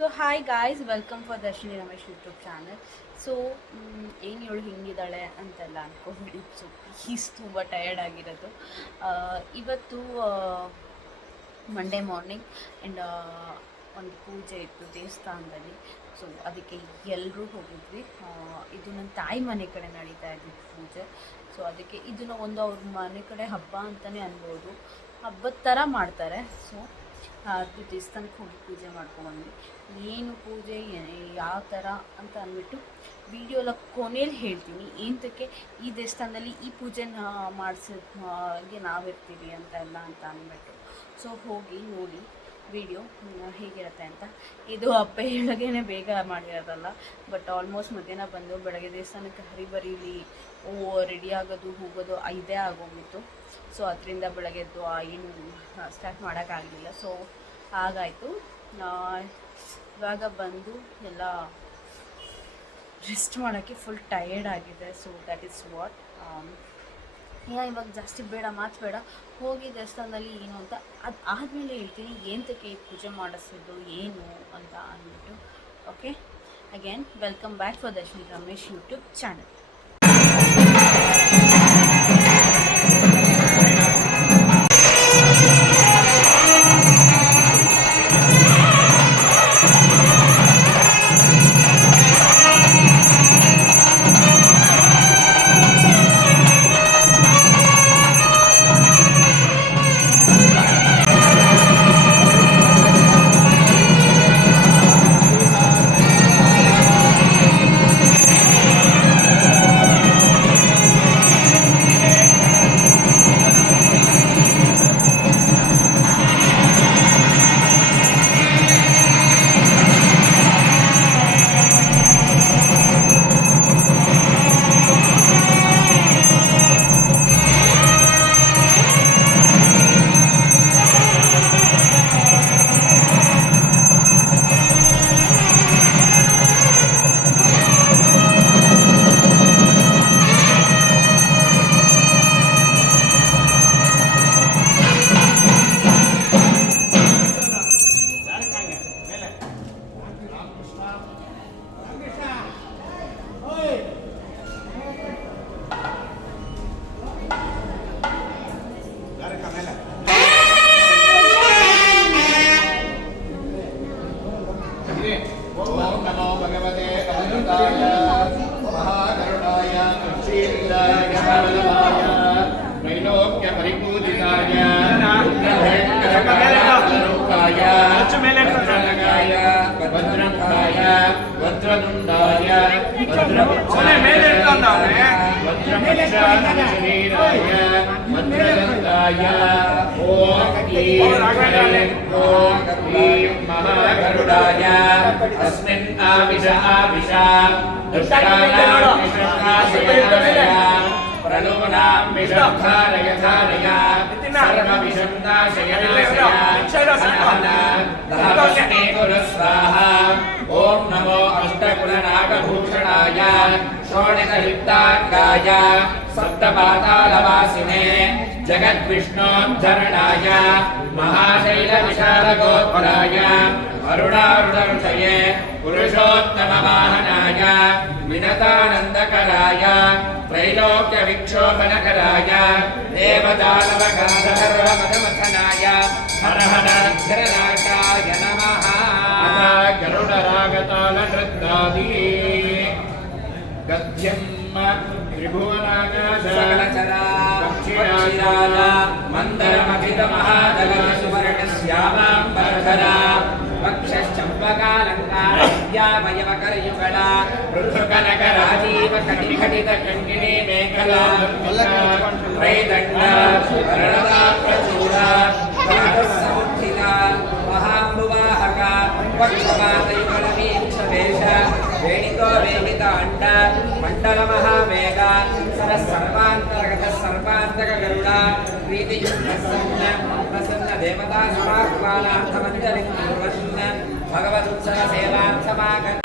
So hi guys, welcome for Darshini Ramesh YouTube channel. So ಏನು ಇವಳು ಹಿಂಗಿದ್ದಾಳೆ ಅಂತೆಲ್ಲ ಅನ್ಕೋಬಿಡಿ. ಸೊ ಪ್ಲೀಸ್, ತುಂಬ ಟಯರ್ಡ್ ಆಗಿರೋದು. ಇವತ್ತು ಮಂಡೇ ಮಾರ್ನಿಂಗ್ ಆ್ಯಂಡ್ ಒಂದು ಪೂಜೆ ಇತ್ತು ದೇವಸ್ಥಾನದಲ್ಲಿ. ಸೊ ಅದಕ್ಕೆ ಎಲ್ಲರೂ ಹೋಗಿದ್ವಿ. ಇದು ನನ್ನ ತಾಯಿ ಮನೆ ಕಡೆ ನಡೀತಾ ಇದ್ದಿದ್ದು ಪೂಜೆ. ಸೊ ಅದಕ್ಕೆ ಇದನ್ನು ಒಂದು ಅವ್ರ ಮನೆ ಕಡೆ ಹಬ್ಬ ಅಂತಲೇ ಅನ್ಬೋದು, ಹಬ್ಬದ ಥರ ಮಾಡ್ತಾರೆ. ಸೊ ಅದು ದೇವಸ್ಥಾನಕ್ಕೆ ಹೋಗಿ ಪೂಜೆ ಮಾಡ್ಕೊಂಡ್ಬಂದ್ವಿ. ಏನು ಪೂಜೆ ಯಾವ ಥರ ಅಂತ ಅಂದ್ಬಿಟ್ಟು ವಿಡಿಯೋಲ ಕೊನೆಯಲ್ಲಿ ಹೇಳ್ತೀನಿ. ಏನಕ್ಕೆ ಈ ದೇವಸ್ಥಾನದಲ್ಲಿ ಈ ಪೂಜೆನ ಮಾಡಿಸಿಗೆ ನಾವಿರ್ತೀವಿ ಅಂತೆಲ್ಲ ಅಂತ ಅಂದ್ಬಿಟ್ಟು. ಸೊ ಹೋಗಿ ನೋಡಿ ವಿಡಿಯೋ ಹೇಗಿರುತ್ತೆ ಅಂತ. ಇದು ಹಬ್ಬ ಹೇಳೋಗೇನೆ ಬೇಗ ಮಾಡಿರೋದಲ್ಲ, ಬಟ್ ಆಲ್ಮೋಸ್ಟ್ ಮಧ್ಯಾಹ್ನ ಬಂದು ಬೆಳಗ್ಗೆ ದೇವಸ್ಥಾನಕ್ಕೆ ಹರಿಬರೀಲಿ ರೆಡಿ ಆಗೋದು ಹೋಗೋದು ಇದೇ ಆಗೋಗಿತ್ತು. ಸೊ ಅದರಿಂದ ಬೆಳಗ್ಗೆದ್ದು ಏನು ಸ್ಟಾರ್ಟ್ ಮಾಡೋಕ್ಕಾಗಲಿಲ್ಲ. ಸೊ ಹಾಗಾಯಿತು. ಇವಾಗ ಬಂದು ಎಲ್ಲ ರೆಸ್ಟ್ ಮಾಡೋಕ್ಕೆ ಫುಲ್ ಟಯರ್ಡ್ ಆಗಿದೆ. So that is what. ಇವಾಗ ಜಾಸ್ತಿ ಬೇಡ, ಮಾತು ಬೇಡ, ಹೋಗಿ ದೇವಸ್ಥಾನದಲ್ಲಿ ಏನು ಅಂತ ಅದು ಆದಮೇಲೆ ಹೇಳ್ತೀನಿ ಏನಕ್ಕೆ ಈ ಪೂಜೆ ಮಾಡಿಸೋದು ಏನು ಅಂತ ಅಂದ್ಬಿಟ್ಟು. Okay, again welcome back for Darshini Ramesh YouTube channel. महागरुडाय अस्मिन् आविषा प्रलोनां विषधारय सर्वविषं नाशय स्वाहा. ॐ नमो अष्टकुलनागभूषणाय षोडशयुक्ताङ्गाय सप्तपातालवासिने जगद्विष्णोद्धरणाय महाशैलविशालगोत्पराय अरुणारुणऋषये पुरुषोत्तमवाहनाय विनतानन्दकराय त्रैलोक्यविक्षोभनकराय देवदानवगन्धर्वमदमथनाय हर हर घरनाशाय नमः. गरुडरागतालनृत्तादि गद्यम् त्रिभुवनाकाश सकलचराक्षिराय मन्दरमभितमहादगरसुवर्णश्यामाम्बरधरा वक्षश्चम्पकालङ्कारविद्यावयवकरयुगला पृथुकनकराजीवकटिघटितकङ्किणी मेखला त्रैदण्डा वर्णदाप्रचूरा समुत्थिता महाम्बुवाहका वक्षपातयुगलवीक्षवेश वेणितो वेणित अण्ड मण्डलमहामेघ सरस्सर्वान्तर्गत सर्वान्तक गरुडा प्रीतियुक्तसन्न प्रसन्न देवता समाह्वानार्थमञ्जलिं कुर्वन् भगवदुत्सव सेवार्थमागन्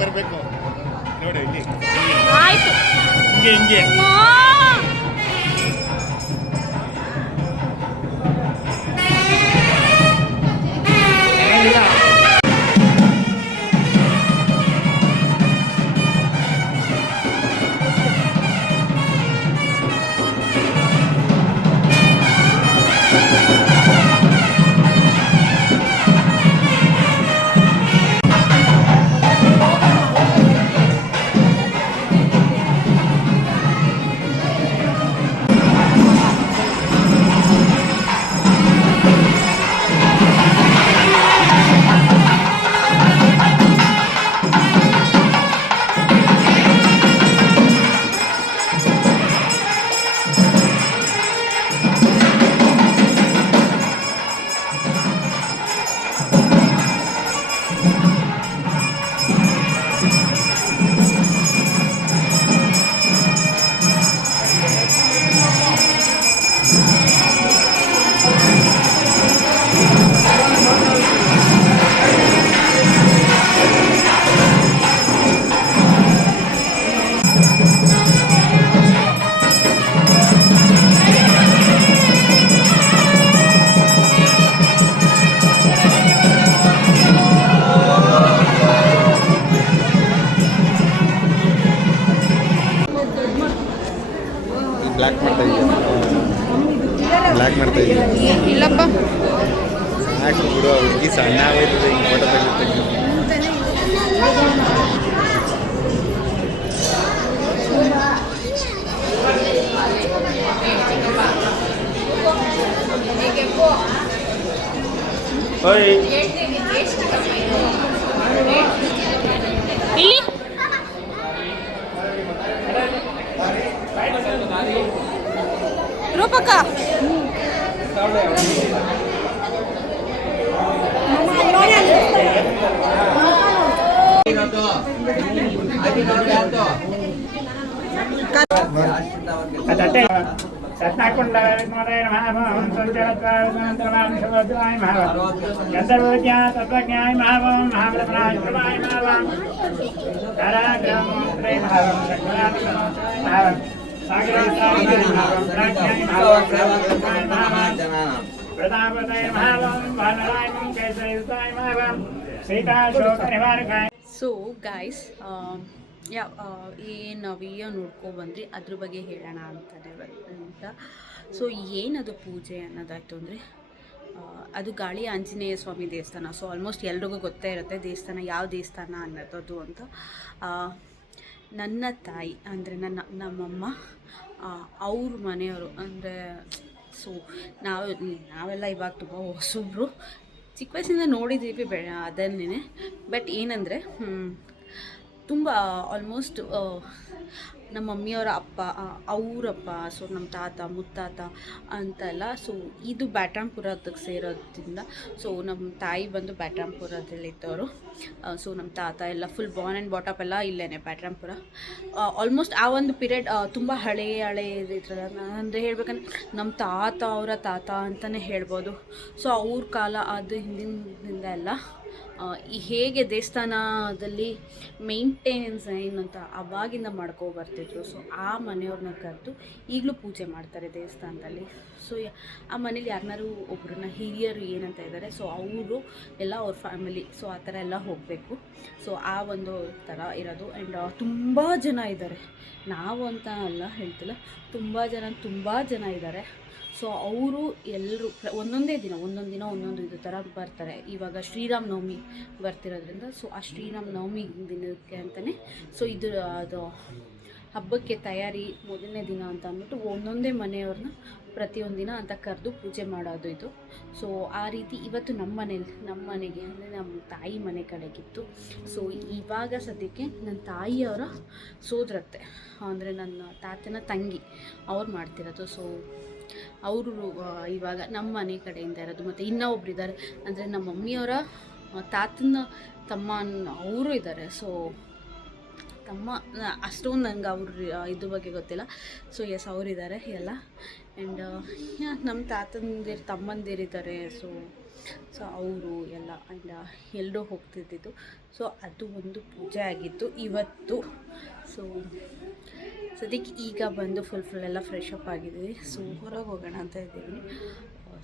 ಬರಬೇಕು ನೋಡಿ ಇಲ್ಲಿ ಆಯ್ತು ಹಿಂಗೆ ಬ್ಲ್ಯಾಕ್ ಮಾಡ್ತಾ ಇದೀಯ ಇಲ್ಲಪ್ಪ ಯಾಕೆ ಬಿಡು ಹುಡುಗಿ ಸಣ್ಣ ಆಗೋಯ್ತದೆ ಹಿಂಗೆ ಫೋಟೋ ತೆಗಿತಕ್ಕೆ ಇಲ್ಲಿ ರೂಪಕ್ಕ ಸೊ ಗಾಯ್ಸ್ ಏನು ವಿಡಿಯೋ ನೋಡ್ಕೊಬಂದ್ರಿ ಅದ್ರ ಬಗ್ಗೆ ಹೇಳೋಣ ಅಂತ ಸೊ ಏನದು ಪೂಜೆ ಅನ್ನೋದಾಯಿತು ಅಂದರೆ ಅದು ಗಾಳಿ ಆಂಜನೇಯ ಸ್ವಾಮಿ ದೇವಸ್ಥಾನ. ಸೊ ಆಲ್ಮೋಸ್ಟ್ ಎಲ್ರಿಗೂ ಗೊತ್ತೇ ಇರುತ್ತೆ ದೇವಸ್ಥಾನ ಯಾವ ದೇವಸ್ಥಾನ ಅನ್ನೋದು ಅಂತ. ನನ್ನ ತಾಯಿ ಅಂದರೆ ನಮ್ಮಮ್ಮ ಅವ್ರ ಮನೆಯವರು ಅಂದರೆ ಸೊ ನಾವೆಲ್ಲ ಇವಾಗ ತುಂಬ ಹೊಸಬ್ರು, ಚಿಕ್ಕ ವಯಸ್ಸಿಂದ ನೋಡಿದ್ದೀವಿ ಅದನ್ನೇ. ಬಟ್ ಏನಂದರೆ ತುಂಬ ಆಲ್ಮೋಸ್ಟ್ ನಮ್ಮ ಮಮ್ಮಿಯವರ ಅಪ್ಪ ಅವರಪ್ಪ, ಸೊ ನಮ್ಮ ತಾತ ಮುತ್ತಾತ ಅಂತೆಲ್ಲ. ಸೊ ಇದು ಬ್ಯಾಟ್ರಾಂಪುರದಕ್ಕೆ ಸೇರೋದ್ರಿಂದ ಸೊ ನಮ್ಮ ತಾಯಿ ಬಂದು ಬ್ಯಾಟ್ರಾಂಪುರದಲ್ಲಿದ್ದವರು. ಸೊ ನಮ್ಮ ತಾತ ಎಲ್ಲ ಫುಲ್ ಬಾರ್ನ್ ಆ್ಯಂಡ್ ಬಾಟಪ್ ಎಲ್ಲ ಇಲ್ಲೇ ಬ್ಯಾಟ್ರಾಂಪುರ. ಆಲ್ಮೋಸ್ಟ್ ಆ ಒಂದು ಪೀರಿಯಡ್ ತುಂಬ ಹಳೆಯ ಅಂದರೆ ಹೇಳ್ಬೇಕಂದ್ರೆ ನಮ್ಮ ತಾತ ಅವರ ತಾತ ಅಂತಲೇ ಹೇಳ್ಬೋದು. ಸೊ ಅವ್ರ ಕಾಲ ಅದು ಹಿಂದಿನಿಂದ ಎಲ್ಲ ಹೇಗೆ ದೇವಸ್ಥಾನದಲ್ಲಿ ಮೇಂಟೆನೆನ್ಸ್ ಏನಂತ ಅವಾಗಿಂದ ಬರ್ತಿದ್ರು. ಸೊ ಆ ಮನೆಯವ್ರನ್ನ ಕರೆದು ಈಗಲೂ ಪೂಜೆ ಮಾಡ್ತಾರೆ ದೇವಸ್ಥಾನದಲ್ಲಿ. ಸೊ ಆ ಮನೇಲಿ ಯಾರನ್ನಾರು ಒಬ್ಬರನ್ನ ಹಿರಿಯರು ಏನಂತ ಇದ್ದಾರೆ, ಸೊ ಅವರು ಎಲ್ಲ ಅವ್ರ ಫ್ಯಾಮಿಲಿ, ಸೊ ಆ ಥರ ಎಲ್ಲ ಹೋಗಬೇಕು. ಸೊ ಆ ಒಂದು ಥರ ಇರೋದು. ಆ್ಯಂಡ್ ತುಂಬ ಜನ ಇದ್ದಾರೆ, ನಾವು ಅಂತ ಅಲ್ಲ ಹೇಳ್ತಿಲ್ಲ, ತುಂಬ ಜನ ಇದ್ದಾರೆ. ಸೊ ಅವರು ಎಲ್ಲರೂ ಒಂದೊಂದು ದಿನ ಇದು ಥರ ಬರ್ತಾರೆ. ಇವಾಗ ಶ್ರೀರಾಮನವಮಿ ಬರ್ತಿರೋದ್ರಿಂದ ಸೊ ಆ ಶ್ರೀರಾಮನವಮಿ ದಿನಕ್ಕೆ ಅಂತಲೇ ಸೊ ಅದು ಹಬ್ಬಕ್ಕೆ ತಯಾರಿ ಮೊದಲನೇ ದಿನ ಅಂತ ಅಂದ್ಬಿಟ್ಟು ಒಂದೊಂದೇ ಮನೆಯವ್ರನ್ನ ಪ್ರತಿಯೊಂದು ದಿನ ಅಂತ ಕರೆದು ಪೂಜೆ ಮಾಡೋದು ಇದು. ಸೊ ಆ ರೀತಿ ಇವತ್ತು ನಮ್ಮ ಮನೆಗೆ ಅಂದರೆ ನಮ್ಮ ತಾಯಿ ಮನೆ ಕಡೆಗಿತ್ತು. ಸೊ ಇವಾಗ ಸದ್ಯಕ್ಕೆ ನನ್ನ ತಾಯಿಯವರ ಸೋದರತ್ತೆ ಅಂದರೆ ನನ್ನ ತಾತನ ತಂಗಿ ಅವ್ರು ಮಾಡ್ತಿರೋದು. ಸೊ ಅವರು ಇವಾಗ ನಮ್ಮ ಮನೆ ಕಡೆಯಿಂದ ಇರೋದು. ಮತ್ತು ಇನ್ನೂ ಒಬ್ರು ಇದ್ದಾರೆ ಅಂದರೆ ನಮ್ಮ ಮಮ್ಮಿಯವರ ತಾತನ ತಮ್ಮ ಅವರು ಇದ್ದಾರೆ. ಸೊ ತಮ್ಮ ಅಷ್ಟೊಂದು ನಂಗೆ ಅವ್ರ ಇದ್ರ ಬಗ್ಗೆ ಗೊತ್ತಿಲ್ಲ. ಸೊ ಎಸ್ ಅವರಿದ್ದಾರೆ ಎಲ್ಲ. ಆ್ಯಂಡ್ ನಮ್ಮ ತಾತಂದಿರು ತಮ್ಮಂದಿರಿದ್ದಾರೆ. ಸೊ ಅವರು ಎಲ್ಲ ಆ್ಯಂಡ್ ಎಲ್ಲರೂ ಹೋಗ್ತಿದ್ದಿದ್ದು. ಸೊ ಅದು ಒಂದು ಪೂಜೆ ಆಗಿತ್ತು ಇವತ್ತು. ಸೊ ಸದ್ಯಕ್ಕೆ ಈಗ ಬಂದು ಫುಲ್ ಎಲ್ಲ ಫ್ರೆಶ್ ಅಪ್ ಆಗಿದ್ದೀವಿ. ಸೊ ಹೊರಗೆ ಹೋಗೋಣ ಅಂತ ಇದ್ದೀವಿ.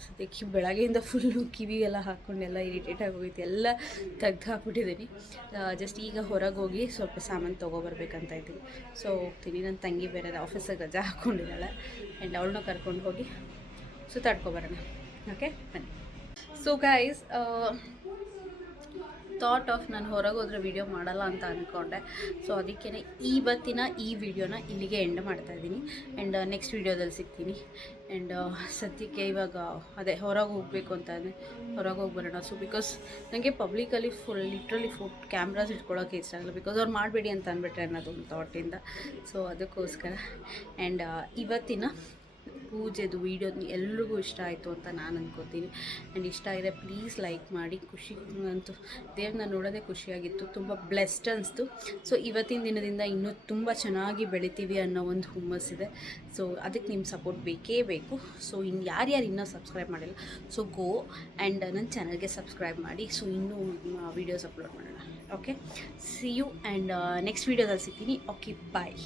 ಸದ್ಯಕ್ಕೆ ಬೆಳಗ್ಗೆಯಿಂದ ಫುಲ್ಲು ಕಿವಿಗೆಲ್ಲ ಹಾಕ್ಕೊಂಡೆಲ್ಲ ಇರಿಟೇಟಾಗಿ ಹೋಗಿತ್ತು, ಎಲ್ಲ ತೆಗ್ದು ಹಾಕ್ಬಿಟ್ಟಿದ್ದೀನಿ. ಜಸ್ಟ್ ಈಗ ಹೊರಗೆ ಹೋಗಿ ಸ್ವಲ್ಪ ಸಾಮಾನು ತೊಗೊಬರ್ಬೇಕಂತ ಇದ್ದೀನಿ. ಸೊ ಹೋಗ್ತೀನಿ. ನನ್ನ ತಂಗಿ ಬೇರೆ ಆಫೀಸಿಗೆ ರಜಾ ಹಾಕ್ಕೊಂಡಿದ್ದಾಳೆ ಆ್ಯಂಡ್ ಅವಳನ್ನ ಕರ್ಕೊಂಡು ಹೋಗಿ ಸುತ್ತಾಡ್ಕೊಬರೋಣ. ಓಕೆ ಬನ್ನಿ. ಸೊ ಗೈಸ್, ಥಾಟ್ ಆಫ್ ನಾನು ಹೊರಗೆ ಹೋದರೆ ವೀಡಿಯೋ ಮಾಡಲ್ಲ ಅಂತ ಅಂದ್ಕೊಂಡೆ. ಸೊ ಅದಕ್ಕೇ ಇವತ್ತಿನ ಈ ವಿಡಿಯೋನ ಇಲ್ಲಿಗೆ ಎಂಡ್ ಮಾಡ್ತಾಯಿದ್ದೀನಿ. ಆ್ಯಂಡ್ ನೆಕ್ಸ್ಟ್ ವೀಡಿಯೋದಲ್ಲಿ ಸಿಗ್ತೀನಿ. ಆ್ಯಂಡ್ ಸದ್ಯಕ್ಕೆ ಇವಾಗ ಅದೇ ಹೊರಗೆ ಹೋಗಬೇಕು ಅಂತ ಅಂದರೆ ಹೊರಗೆ ಹೋಗಿ ಬರೋಣ. ಸೊ ಬಿಕಾಸ್ ನನಗೆ ಪಬ್ಲಿಕಲ್ಲಿ ಲಿಟ್ರಲಿ ಕ್ಯಾಮ್ರಾಸ್ ಇಟ್ಕೊಳ್ಳೋಕೆ ಇಷ್ಟ ಆಗಲ್ಲ. ಬಿಕಾಸ್ ಅವ್ರು ಮಾಡಬೇಡಿ ಅಂತ ಅಂದ್ಬಿಟ್ರೆ ಅನ್ನೋದೊಂದು ಥಾಟಿಂದ. ಸೊ ಅದಕ್ಕೋಸ್ಕರ ಆ್ಯಂಡ್ ಇವತ್ತಿನ ಪೂಜೆದು ವೀಡಿಯೋ ಎಲ್ರಿಗೂ ಇಷ್ಟ ಆಯಿತು ಅಂತ ನಾನು ಅಂದ್ಕೋತೀನಿ. ಆ್ಯಂಡ್ ಇಷ್ಟ ಆಗಿದೆ ಪ್ಲೀಸ್ ಲೈಕ್ ಮಾಡಿ. ಖುಷಿ ಅಂತೂ ದೇವ್ರನ್ನ ನೋಡೋದೇ ಖುಷಿಯಾಗಿತ್ತು, ತುಂಬ ಬ್ಲೆಸ್ಡ್ ಅನಿಸ್ತು. ಸೊ ಇವತ್ತಿನ ದಿನದಿಂದ ಇನ್ನೂ ತುಂಬ ಚೆನ್ನಾಗಿ ಬೆಳಿತೀವಿ ಅನ್ನೋ ಒಂದು ಹುಮ್ಮಸ್ಸಿದೆ. ಸೊ ಅದಕ್ಕೆ ನಿಮ್ಮ ಸಪೋರ್ಟ್ ಬೇಕೇ ಬೇಕು. ಸೊ ಇನ್ನು ಯಾರ್ಯಾರು ಇನ್ನೂ ಸಬ್ಸ್ಕ್ರೈಬ್ ಮಾಡಿಲ್ಲ, ಸೊ ಗೋ ಆ್ಯಂಡ್ ನನ್ನ ಚಾನಲ್ಗೆ ಸಬ್ಸ್ಕ್ರೈಬ್ ಮಾಡಿ. ಸೊ ಇನ್ನೂ ವೀಡಿಯೋಸ್ ಅಪ್ಲೋಡ್ ಮಾಡೋಣ. Okay, see you and next ವೀಡಿಯೋದಲ್ಲಿ ಸಿಗ್ತೀನಿ. ಓಕೆ, ಬಾಯ್.